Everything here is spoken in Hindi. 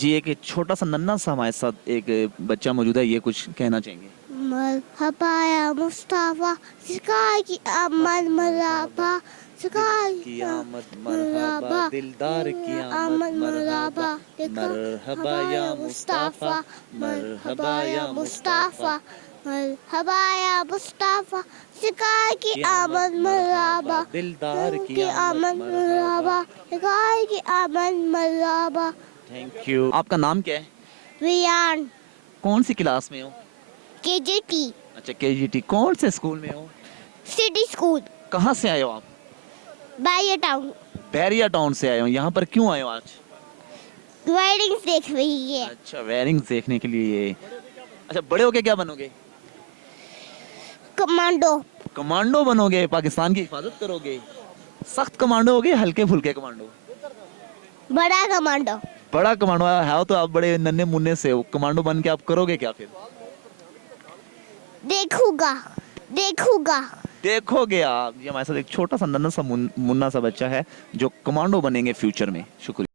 जी एक छोटा सा नन्हा सा हमारे साथ एक बच्चा मौजूद है, ये कुछ कहना चाहेंगे। मरहबा या मुस्तफा सिखा की आमद मरहबा सिखा की आमद मरहबा, मरहबा दिलदार की आमद आमद मरहबा, मरहबा देखा मरहबा हबा या या मुस्ताफा, मुस्तफा मरहबा मरहबा या या मुस्ताफा, मुस्तफा मरहबा या मुस्तफा सिखा की की आमद मरहबा दिलदार की की आमद आमद मरहबा। मरहबा सिखा की आमद मरहबा। Thank you. आपका नाम क्या है? वियान कौन सी क्लास में हो? केजीटी अच्छा केजीटी। कौन से स्कूल में हो? सिटी स्कूल कहाँ से आए हो आप? बाय टाउन बैरिया टाउन से आए हो। यहाँ पर क्यों आए हो आज? वायरिंग्स देख रही है। अच्छा वेयरिंग्स देखने के लिए। अच्छा बड़े होके क्या बनोगे? कमांडो कमांडो बनोगे, पाकिस्तान की हिफाजत करोगे। सख्त कमांडो होगे, हल्के फुल्के कमांडो? बड़ा कमांडो बड़ा कमांडो है तो आप बड़े नन्हे मुन्ने से हो, कमांडो बन के आप करोगे क्या फिर? देखूंगा देखूंगा। देखोगे आप। ये हमारे साथ एक छोटा सा नन्हा सा मुन्ना सा बच्चा है जो कमांडो बनेंगे फ्यूचर में। शुक्रिया।